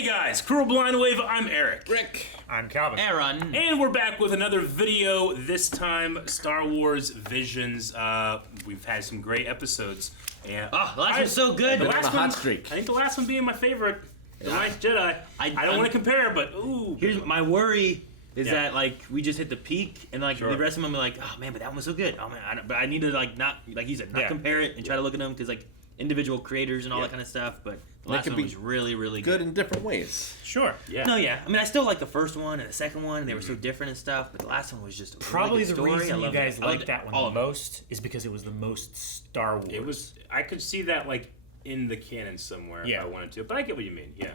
Hey guys, Cruel Blind Wave, I'm Eric. Rick. I'm Calvin. Aaron. And we're back with another video, this time Star Wars Visions. We've had some great episodes. And the last one's so good. The Been last on a one, hot streak. I think the last one being my favorite, The Last Jedi. I don't want to compare, but ooh. Here's my worry is that like we just hit the peak and like Sure. the rest of them are like, oh man, but that one was so good. Oh man, but I need to like not like you said, not compare it and try to look at them because like individual creators and all that kind of stuff. But the last one was really, really good in different ways. Sure. Yeah. No, yeah. I mean, I still like the first one and the second one, and they were so different and stuff. But the last one was just a Probably really the good story. reason you guys liked that one the all most is because it was the most Star Wars. It was. I could see that like in the canon somewhere if I wanted to, but I get what you mean. Yeah.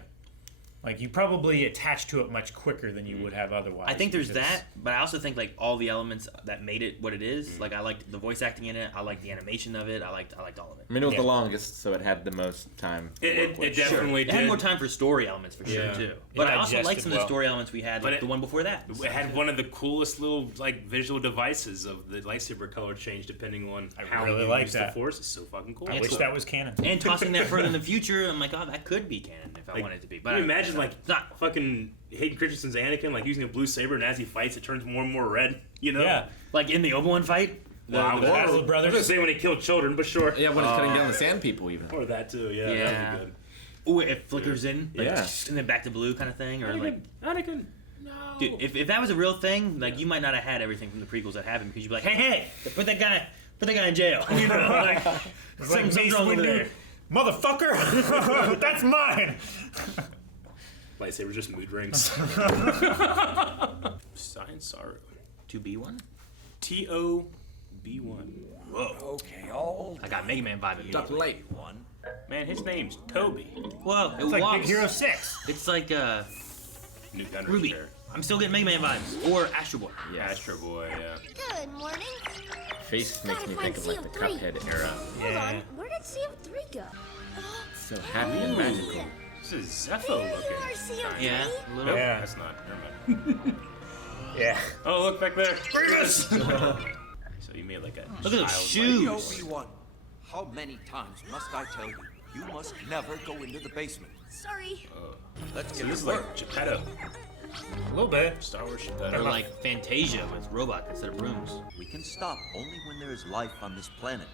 Like, you probably attached to it much quicker than you would have otherwise. I think there's that, but I also think like all the elements that made it what it is. Like I liked the voice acting in it. I liked the animation of it. I liked all of it. I mean, it was the longest, so it had the most time. It definitely did. It had more time for story elements for sure too. But I also liked some of the story elements we had, like the one before that. It had one of the coolest little like visual devices of the lightsaber color change depending on how you use the Force. It's so fucking cool. I wish that was canon. And tossing that further in the future, I'm like, oh, that could be canon if I wanted it to be. But can you imagine like not fucking Hayden Christensen's Anakin like using a blue saber, and as he fights, it turns more and more red. You know? Yeah. Like in the Obi-Wan fight. The brothers. I was gonna say when he killed children, but sure. Yeah, when he's cutting down the sand people, even. Or that too. Yeah. That would be good. Ooh, it flickers in. Like, and then back to blue kind of thing, or Anakin. No. Dude, if that was a real thing, like you might not have had everything from the prequels that happened because you'd be like, hey, put that guy in jail. You know, like something's wrong over there. Motherfucker! That's mine! Lightsabers just mood rings. Science Saru. T0-B1? T0-B1. Whoa. Okay, all. I got Mega Man vibe immediately. Late one. Man, his name's Toby. Whoa, it's like Big Hero 6. It's like Newt Gunner's Ruby. Fair. I'm still getting Mega Man vibes. Or Astro Boy. Yeah, Astro Boy, yeah. Good morning. Face makes me think of like the Cuphead era. Hold on, where did CO3 go? So happy and magical. This is Zepho looking. You are CO3? Yeah, a little. Nope, that's not. Never mind. Yeah. Oh, look back there. Grievous! So you made like a Look at those shoes. T0-B1, how many times must I tell you? You must never go into the basement. Sorry. Let's So get this to is work. like Geppetto. A little bit. Star Wars Or Geppetto. like Fantasia with robots instead of rooms. We can stop only when there is life on this planet,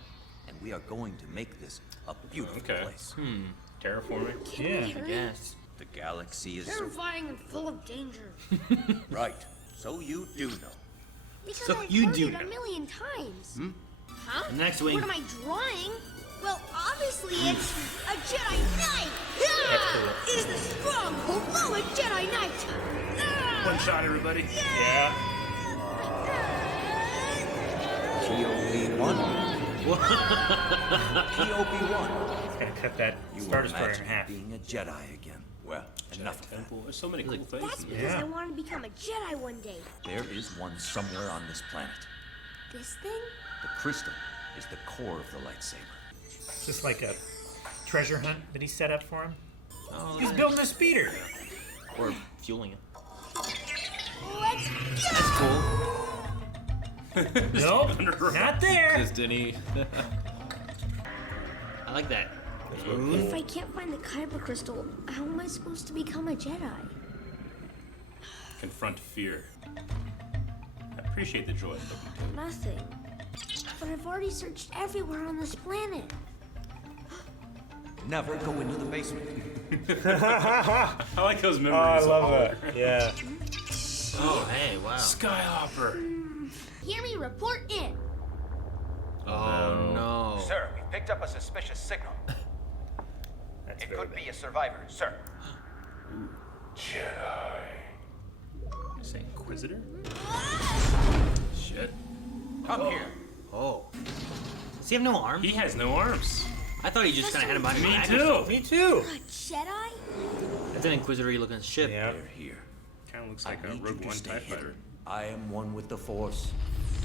and we are going to make this a beautiful place. Terraforming. Yeah. I guess. The galaxy is Terrifying and full of danger. right. So you do know. Because So I've you heard do it know. a million times. Huh? The next wing. What am I drawing? Well, obviously it's a Jedi Knight! Ah! Is the stronghold below a Jedi Knight! Ah! One shot, everybody. Yeah. T0-B1. T0-B1. It's gonna cut that You Star were Destroyer in imagining half. being a Jedi again. Well, enough of that. Temple. There's so many cool things. That's in because there. I want to become a Jedi one day. There is one somewhere on this planet. This thing? The crystal is the core of the lightsaber. It's just like a treasure hunt that he set up for him. Oh, He's building a speeder. or fueling it. Let's go! That's cool. Nope, not there. Just Denny. I like that. If I can't find the Kyber crystal, how am I supposed to become a Jedi? Confront fear. I appreciate the joy. Nothing. But I've already searched everywhere on this planet. Never go into the basement. I like those memories. I love of that. Yeah. Oh, hey, wow. Skyhopper. Hear me report in. Oh, no. Sir, we picked up a suspicious signal. That's It very could be a survivor, sir. Jedi. Is that Inquisitor? Shit. Come here. Oh. Does he have no arms? He has no arms. I thought he just kind of had him behind his back. Me too. Me too. A Jedi? That's an Inquisitor looking ship. Yeah. They're here. Kind of looks I like a need you Rogue to One stay TIE hidden. fighter. I am one with the Force.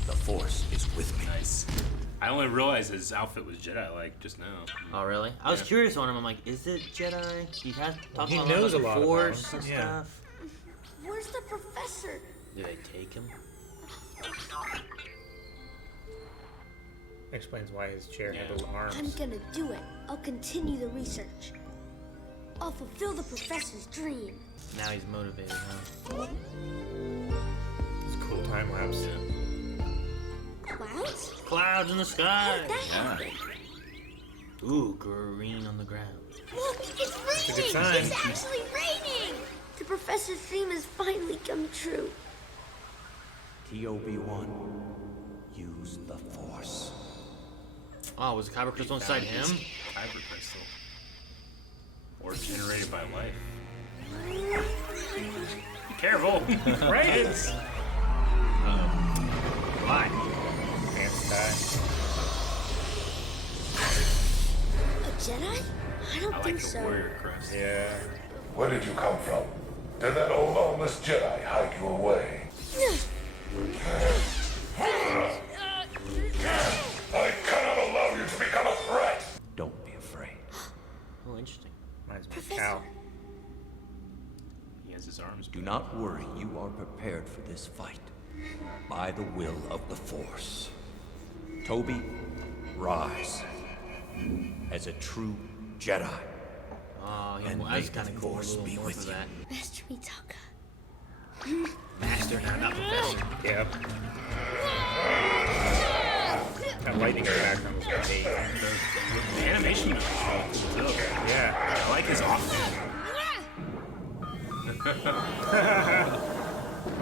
The Force is with me. Nice. I only realized his outfit was Jedi-like just now. Oh, really? I was curious on him. I'm like, is it Jedi? He has talked he about knows the a lot about Force him. and Yeah. stuff. Where's the professor? Do they take him? Explains why his chair had Yeah. little I'm arms. gonna do it. I'll continue the research. I'll fulfill the professor's dream. Now he's motivated, huh? It's a cool time lapse. Clouds? Clouds in the sky. How'd that happen? Ooh, green on the ground. Look, it's good raining! sign. It's actually raining! The professor's dream has finally come true. T0-B1, use the Force. Oh, was the kyber crystal inside him? Kyber crystal. Or generated by life. Be careful! Right? It's Why? Pants die. A Jedi? I don't I think like the so. warrior crest. Yeah. Where did you come from? Did that old homeless Jedi hide you away? I cannot allow you to become a threat! Don't be afraid. Oh, interesting. Reminds me of Professor. Cal. He has his arms. Do not worry, you are prepared for this fight. By the will of the Force. Toby, rise. As a true Jedi. Oh, And that's may the kind of cool. A Force little be more with of you. that. Master Mitaka. Master now, not professor. Yep. That lightning attack was great. The animation was really cool too. Yeah. I like his offhand.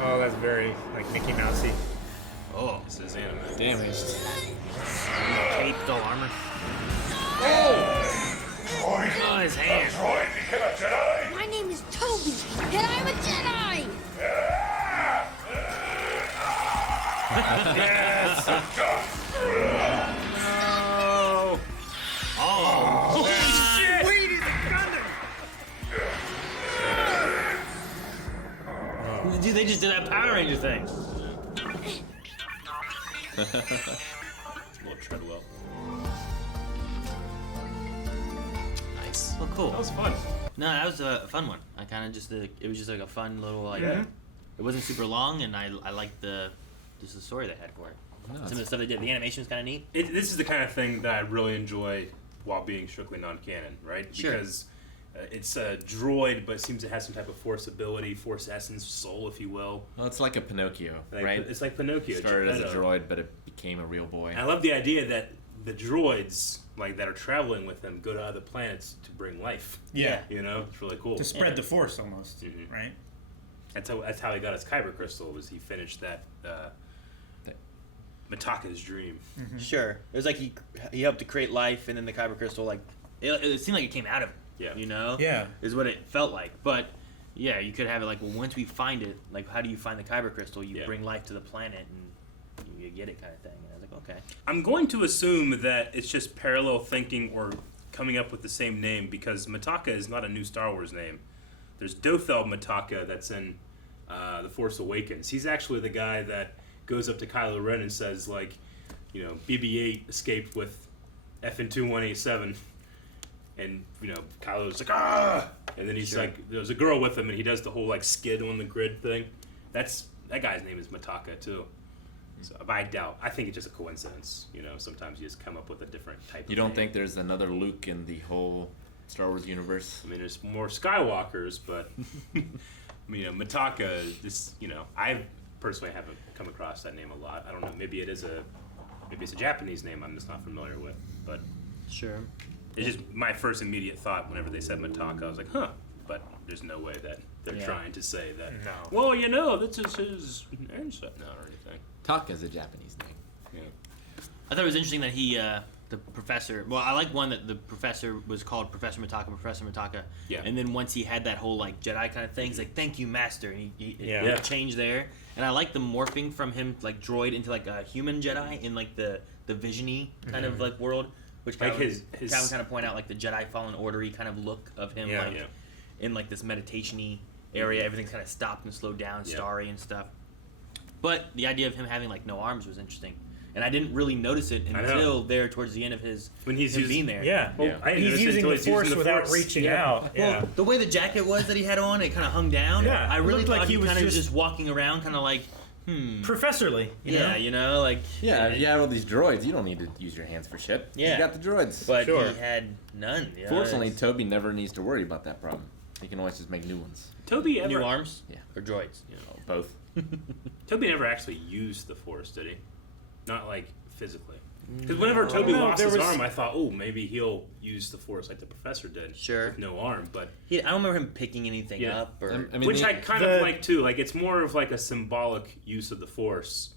Oh, that's very like Mickey Mousey. Oh, this is anime. Damn, he's Cape, dull armor. Droid! Oh, his hand. Droid became a Jedi! My name is Toby, and I'm a Jedi! Oh. Oh. Holy shit! Wait, he's Gundam. Dude, they just did that Power Ranger thing. It's a little Treadwell. Nice. Oh, cool. That was fun. No, that was a fun one. I kind of just, it was just like a fun little, like, it wasn't super long, and I liked just the story they had for it. Some of the stuff they did, the animation was kind of neat. This is the kind of thing that I really enjoy while being strictly non-canon, right? Sure. Because it's a droid, but seems to have some type of force ability, force essence, soul, if you will. well, it's like a Pinocchio, Like, right? It's like Pinocchio. Started as a Geppetto. droid, but it became a real boy. And I love the idea that the droids, like that are traveling with him, go to other planets to bring life. Yeah. You know, it's really cool. To spread the force almost, Mhm. right? That's how he got his kyber crystal. Was he finished that Mitaka's dream? Sure. It was like he helped to create life, and then the kyber crystal, like, it seemed like it came out of him. Yeah. You know? Yeah. Is what it felt like. But, yeah, you could have it like, well, once we find it, like, how do you find the kyber crystal? You Yeah. bring life to the planet, and you get it kind of thing. And I was like, okay. I'm going to assume that it's just parallel thinking or coming up with the same name because Mitaka is not a new Star Wars name. There's Dothel Mitaka that's in The Force Awakens. He's actually the guy that goes up to Kylo Ren and says, like, you know, BB-8 escaped with FN-2187. And, you know, Kylo's like, ah! And then he's like, there's a girl with him, and he does the whole, like, skid on the grid thing. That guy's name is Mitaka, too. So, but I think it's just a coincidence. You know, sometimes you just come up with a different type You of don't name. think there's another Luke in the whole Star Wars universe? I mean, there's more Skywalkers, but, you know, Mitaka, I personally haven't come across that name a lot. I don't know, maybe it's a Japanese name I'm just not familiar with, but Sure. it's just my first immediate thought whenever they said Mitaka. I was like, huh, but there's no way that they're Yeah. trying to say that, No. well, you know, this is his ancestor, no, or anything. Taka's a Japanese name. Yeah. I thought it was interesting that he, the professor. Well, I like one that the professor was called Professor Mitaka. Yeah. And then once he had that whole like Jedi kind of thing, he's like, "Thank you, Master." And Yeah. it changed there. And I like the morphing from him like droid into like a human Jedi in like the visiony kind of like world, which Like Calvin, his- Calvin kind of point out like the Jedi Fallen Order-y kind of look of him, Yeah. like Yeah. in like this meditation-y area. Everything's kind of stopped and slowed down, Yeah. starry and stuff. But the idea of him having like no arms was interesting, and I didn't really notice it I know. until there towards the end of his When he's him using- being there. Yeah. Well, I didn't He's notice it using until the he's using force the without Force. reaching Yeah. out. Yeah. Well, the way the jacket was that he had on, it kind of hung down. Yeah, I it really looked thought like he he was kind of just- just walking around, kind of like professorly. You know? You know, like Yeah, if you have all these droids, you don't need to use your hands for shit. Yeah. You got the droids. but Sure. he had none. You know, Fortunately, it's Toby never needs to worry about that problem. He can always just make new ones. Toby ever new arms, Yeah. or droids. You know, both. Toby never actually used the Force, did he? Not like physically. Because whenever Toby No, lost there his was- arm, I thought, oh, maybe he'll use the Force like the Professor did. Sure. With no arm, but I don't remember him picking anything Yeah. up or. I mean, which the- I kind of like too. Like it's more of like a symbolic use of the Force.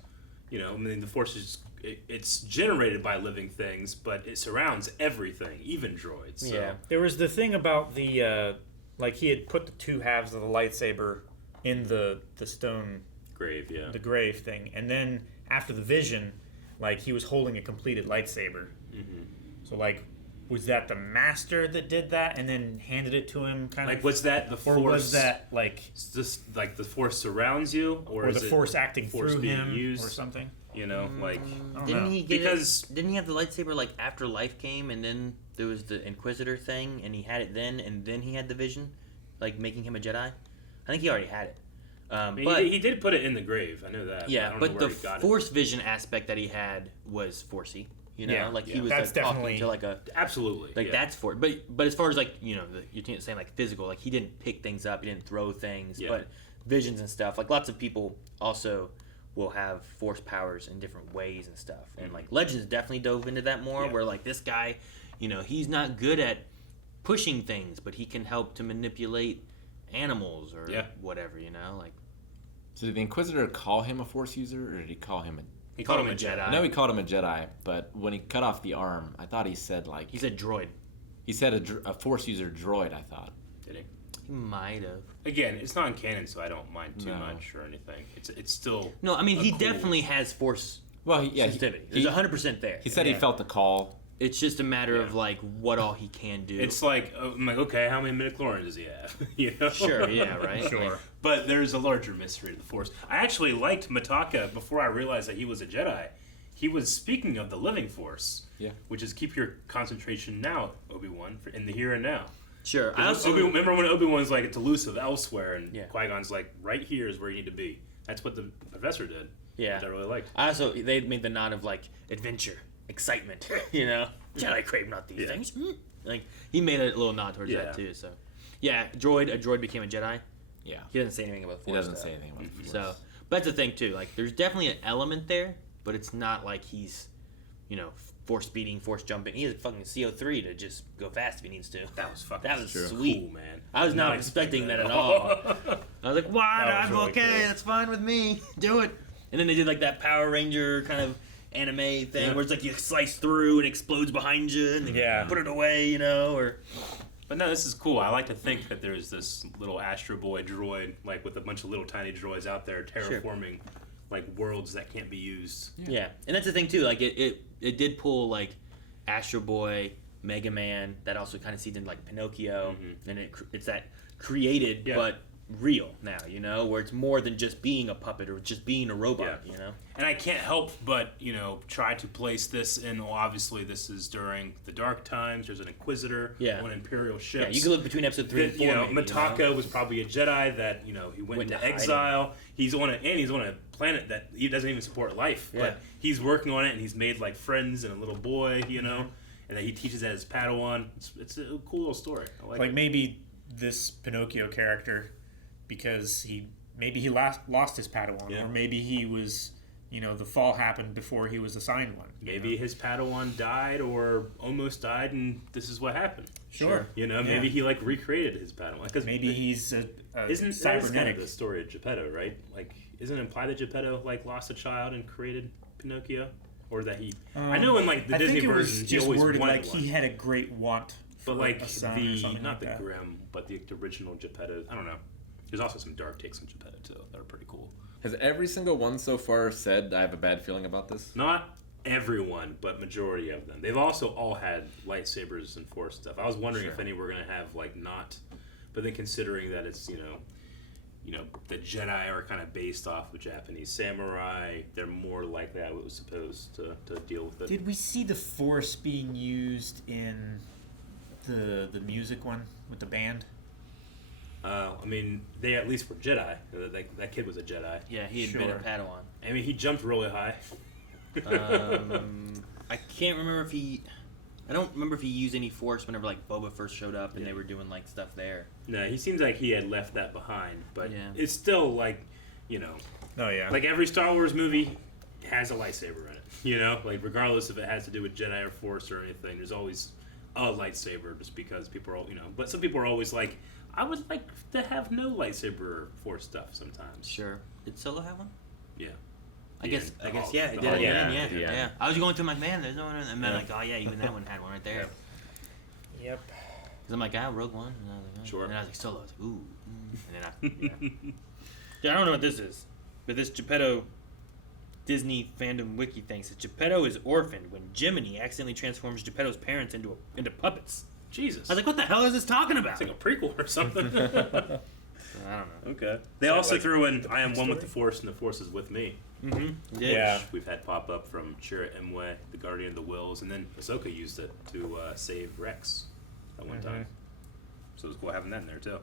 You know, I mean, the Force is it's generated by living things, but it surrounds everything, even droids. So. Yeah. There was the thing about the like he had put the two halves of the lightsaber in the stone, Grave, yeah. the grave thing, and then after the vision, like he was holding a completed lightsaber. Mm-hmm. So like, was that the master that did that and then handed it to him? Kind Like, of, was that the or Force? was that like, Is this like the Force surrounds you, or or is the it force acting Force through being him used? or something? You know, like I don't Didn't know. he get Because- it? Didn't he have the lightsaber like after life came, and then there was the Inquisitor thing, and he had it then, and then he had the vision, like making him a Jedi? I think he already had it. I mean, But he did put it in the grave. I know that. I yeah, don't but know the where he got Force vision aspect that he had was Forcey. You know, Yeah, like he yeah. was That's like, talking definitely- to like a it. Absolutely. like yeah. that's for but as far as like you're saying like physical, like he didn't pick things up, he didn't throw things, Yeah. but visions and stuff, like lots of people also will have force powers in different ways and stuff, and like Legends definitely dove into that more, Yeah. where like this guy, he's not good at pushing things, but he can help to manipulate animals or Yeah. whatever, like So did the Inquisitor call him a Force user, or did he call him a... He called him a Jedi. I know he called him a Jedi, but when he cut off the arm, I thought he said like... he's a droid. He said a Force user droid, I thought. Did he? He might have. Again, it's not in canon, so I don't mind too No. much or anything. It's still No, I mean a he cool- definitely has force Well, sensitivity. he, There's 100% there. he said he Yeah. felt the call. It's just a matter of Yeah. like what all he can do. It's like I'm like, okay, how many midichlorians does he have? You know? Sure, yeah, right. Sure. Like, But there's a larger mystery to the Force. I actually liked Mitaka before I realized that he was a Jedi. He was speaking of the living Force, Yeah. which is keep your concentration now, Obi-Wan, in the here and now. sure. I also Remember when Obi-Wan's like, it's elusive elsewhere, and Yeah. Qui-Gon's like, right here is where you need to be. That's what the Professor did. Yeah. Which I really liked. they made the nod of like adventure, excitement. Jedi crave not these Yeah. things. Like he made a little nod towards Yeah. that too. So yeah, a droid became a Jedi. Yeah. He doesn't say anything about the He Force. doesn't though. say anything about the Force. So, but that's the thing too. Like, there's definitely an element there, but it's not like he's, force speeding, force jumping. He has fucking CO3 to just go fast if he needs to. That was fucking That was cool, sweet. man. I was not expecting that at all. I was like, "What? That was I'm really okay. cool. That's fine with me. Do it." And then they did like that Power Ranger kind of anime thing Yeah. where it's like you slice through and explodes behind you, and then Yeah. you put it away, or But no, this is cool. I like to think that there's this little Astro Boy droid, like with a bunch of little tiny droids out there terraforming, like worlds that can't be used. yeah. And that's the thing too. Like it did pull like Astro Boy, Mega Man. That also kind of seeds into like Pinocchio, and it's that created Yeah. but real now, where it's more than just being a puppet or just being a robot, Yeah. And I can't help but, try to place this in, well, obviously this is during the Dark Times, there's an Inquisitor Yeah. on Imperial ships. Yeah, you can look between episode 3 and 4. maybe, Mataka was probably a Jedi that, he went into to hiding. exile. He's on a planet that he doesn't even support life, Yeah. but he's working on it and he's made like friends and a little boy, and that he teaches as Padawan. It's a cool little story. I like Like it. maybe this Pinocchio character, because he lost his Padawan, Yeah. or maybe he was, the fall happened before he was assigned one. Maybe his Padawan died or almost died, and this is what happened. Sure. Maybe he like recreated his Padawan. 'Cause Maybe he's a isn't that is kind cybernetic. of the story of Geppetto, right? Like, isn't it implied that Geppetto like lost a child and created Pinocchio, or that he? I know in like the I Disney think it was version, he just always worded wanted like one. he had a great want for But like a son or the something not like the that. Grimm, but the original Geppetto. I don't know. There's also some dark takes on Geppetto too that are pretty cool. Has every single one so far said I have a bad feeling about this? Not everyone, but majority of them. They've also all had lightsabers and force stuff. I was wondering if any were gonna have like not, but then considering that it's the Jedi are kind of based off of Japanese samurai, they're more likely I was supposed to deal with it. Did we see the Force being used in the music one with the band? I mean, they at least were Jedi. That kid was a Jedi. Yeah, he had been a Padawan. I mean, he jumped really high. I can't remember if he. I don't remember if he used any Force whenever like Boba first showed up and they were doing like stuff there. No, he seems like he had left that behind, but Yeah. it's still like, you know, Oh yeah. like every Star Wars movie has a lightsaber in it. You know, like regardless if it has to do with Jedi or Force or anything, there's always a lightsaber just because people are, but some people are always like, I would like to have no lightsaber or Force stuff sometimes. Sure. Did Solo have one? Yeah. I guess, The yeah, it the did. Hulk. Yeah. I was going through, I'm like, man, there's no one. And then like, oh yeah, even that one had one right there. Yep. Because I'm like, Rogue One. And I was like, oh. Sure. And I was like, Solo. I was like, ooh. And then yeah, I don't know what this is, but this Geppetto Disney fandom wiki thinks that Geppetto is orphaned when Jiminy accidentally transforms Geppetto's parents into puppets. Jesus. I was like, what the hell is this talking about? It's like a prequel or something. I don't know. Okay. They also threw in I am one with the Force and the Force is with me. Mm-hmm. Yeah. We've had pop up from Chirrut Imwe, the Guardian of the Wills, and then Ahsoka used it to save Rex at one time. So it was cool having that in there too.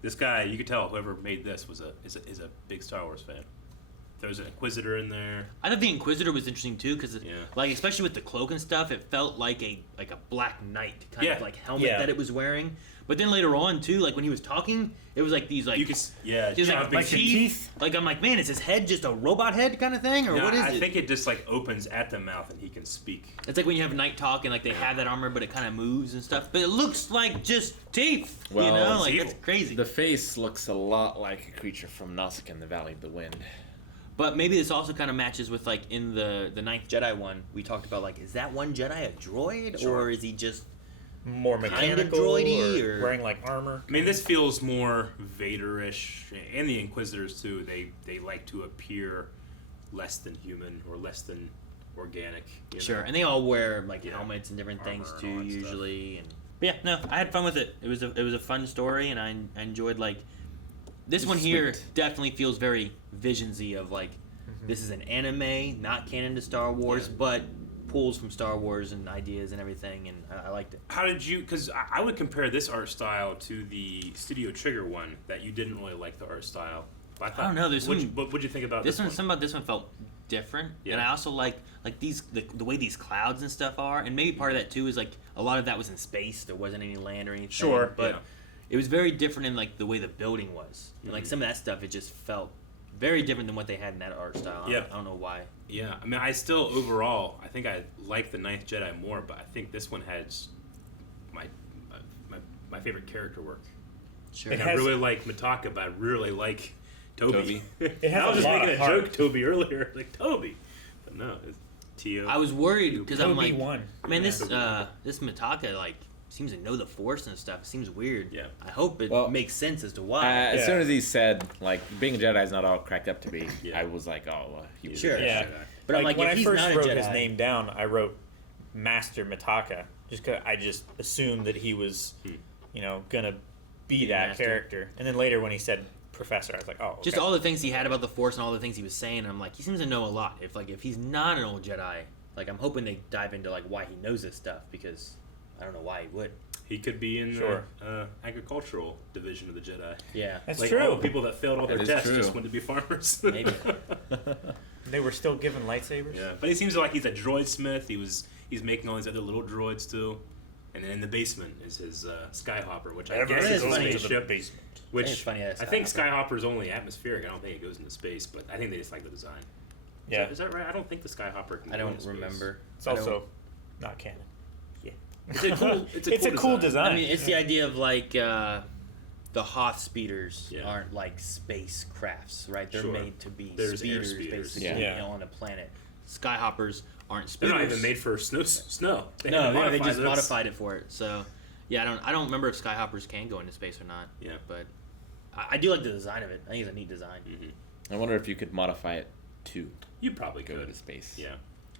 This guy, you could tell whoever made this is a big Star Wars fan. There's an Inquisitor in there. I thought the Inquisitor was interesting too, because Yeah. like especially with the cloak and stuff, it felt like a Black Knight kind Yeah. of like helmet Yeah. that it was wearing. But then later on too, like when he was talking, it was like these like You could, yeah, it was like, chopping like teeth. Like I'm like, man, is his head just a robot head kind of thing, or No, what is I it? think it just like opens at the mouth and he can speak. It's like when you have Night talk and like they have that armor, but it kind of moves and stuff. But it looks like just teeth. Well, you know, it's like evil. it's crazy. The face looks a lot like a creature from Nausicaa in the Valley of the Wind. But maybe this also kind of matches with like in the Ninth Jedi one we talked about, like, is that one Jedi a droid Sure. or is he just More Kinda mechanical droidy, or or- wearing like armor. I mean, this feels more Vader-ish, and the Inquisitors too. They like to appear less than human or less than organic. You sure? know? And they all wear like Yeah. helmets and different Armor things and too, all that stuff. usually. And but yeah, no, I had fun with it. It was a fun story, and I enjoyed like this one here. Sweet. Definitely feels very Visionsy of like this is an anime, not canon to Star Wars, Yeah. but pulls from Star Wars and ideas and everything, and I liked it. How did you? Because I would compare this art style to the Studio Trigger one that you didn't really like the art style. But I don't know, there's some- What'd you think about This this one, one? something about this one felt different, Yeah. and I also like these the way these clouds and stuff are, and maybe part of that too is like a lot of that was in space. There wasn't any land or anything. Sure, but yeah. it was very different in like the way the building was, and like some of that stuff, it just felt very different than what they had in that art style. Yeah. I don't know why. Yeah, I mean, I still overall, I think I like the Ninth Jedi more, but I think this one has my favorite character work. Sure. It Like, I has- really like Mitaka, but I really like Toby. It has I was a just lot making of a heart. joke, Toby, earlier, like Toby, but no, it's T.O. I was worried because I'm like, T0-B1. man, Yeah. this Mitaka like seems to know the Force and stuff. It seems weird. Yeah. I hope it Well, makes sense as to why. As Yeah. soon as he said, like, being a Jedi is not all cracked up to be, Yeah. I was like, oh, well, he was Sure. a Jedi. Yeah. But I'm like, when if I he's first not a wrote Jedi, his name down, I wrote Master Mitaka, just 'cause I just assumed that he was, gonna be that Master. character. And then later when he said Professor, I was like, oh, okay. just all the things he had about the Force and all the things he was saying. I'm like, he seems to know a lot. If he's not an old Jedi, like I'm hoping they dive into like why he knows this stuff, because I don't know why he would. He could be in Sure. the agricultural division of the Jedi. Yeah, That's Like true. all the people that failed all their That is tests true. just wanted to be farmers. maybe. They were still given lightsabers. Yeah, but he seems like he's a droid smith. He's making all these other little droids too, and then in the basement is his Skyhopper, which I guess is a funny. spaceship. basement. Which It's funny that I think Skyhopper. Skyhopper is only atmospheric. I don't think it goes into space, but I think they just like the design. Yeah, Is that right? I don't think the Skyhopper can I go don't into space. remember. it's I don't- also not canon. It's a cool. It's a cool design. I mean, it's the idea of like the Hoth speeders Yeah. aren't like space crafts, right? They're Sure. made to be There's air speeders, speeders. basically, Yeah. on a planet. Skyhoppers aren't They're speeders. not even made for snow. They No, haven't they modified just those. modified it for it. So, yeah, I don't remember if Skyhoppers can go into space or not. Yeah. But I do like the design of it. I think it's a neat design. Mm-hmm. I wonder if you could modify it to You probably go could. to space. Yeah.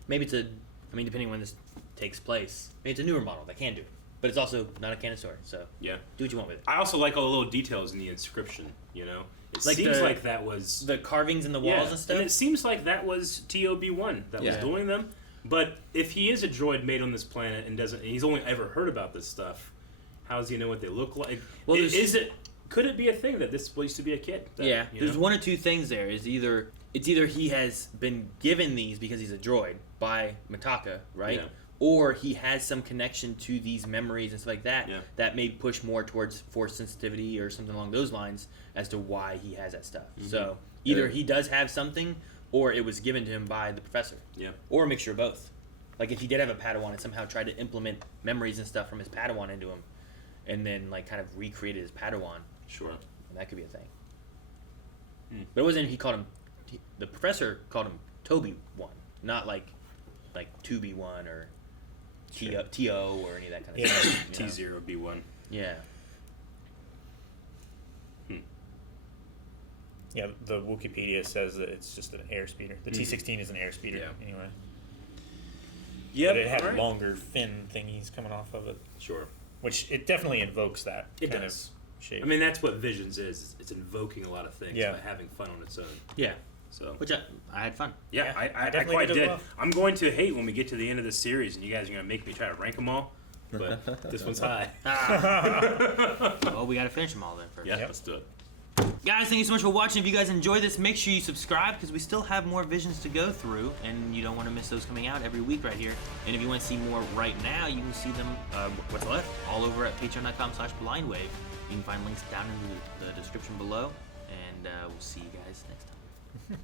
Maybe depending when this takes place, maybe it's a newer model that can do it. But it's also not a canon story, so Yeah. do what you want with it. I also like all the little details in the inscription. You know, it Like seems the- like that was The carvings in the walls and stuff. it seems like that was T0-B1 that was Yeah. doing them. But if he is a droid made on this planet and he's only ever heard about this stuff, how does he know what they look like? Well, Is it? could it be a thing that this used to be a kid? That, Yeah, you there's know? one or two things there. It's either he has been given these because he's a droid by Mitaka, right? Yeah. Or he has some connection to these memories and stuff like that Yeah. that may push more towards force sensitivity or something along those lines as to why he has that stuff. So either he does have something, or it was given to him by the professor. Yeah. Or a mixture of both. Like if he did have a Padawan and somehow tried to implement memories and stuff from his Padawan into him, and then like kind of recreated his Padawan, Sure. that could be a thing. But it wasn't. He called him. The professor called him T0-B1, not like T0-B1 or TO or any of that kind of stuff. you know? T0-B1. Yeah. Yeah, the Wikipedia says that it's just an airspeeder. The T-16 is an airspeeder Yeah. anyway. Yep. But it had alright. longer fin thingies coming off of it, Sure. which it definitely invokes that It kind does. of shape. I mean, that's what Visions is. It's invoking a lot of things, Yeah. but having fun on its own. Yeah. So Which I had fun. yeah, Yeah, I I definitely quite did as did. well. I'm going to hate when we get to the end of this series, and you guys are going to make me try to rank them all. But this one's high. Well, we got to finish them all then first. Yeah, Yep. let's do it. Guys, thank you so much for watching. If you guys enjoyed this, make sure you subscribe because we still have more Visions to go through, and you don't want to miss those coming out every week right here. And if you want to see more right now, you can see them, what's left, all over at patreon.com/blindwave. You can find links down in the description below, and we'll see you guys next time.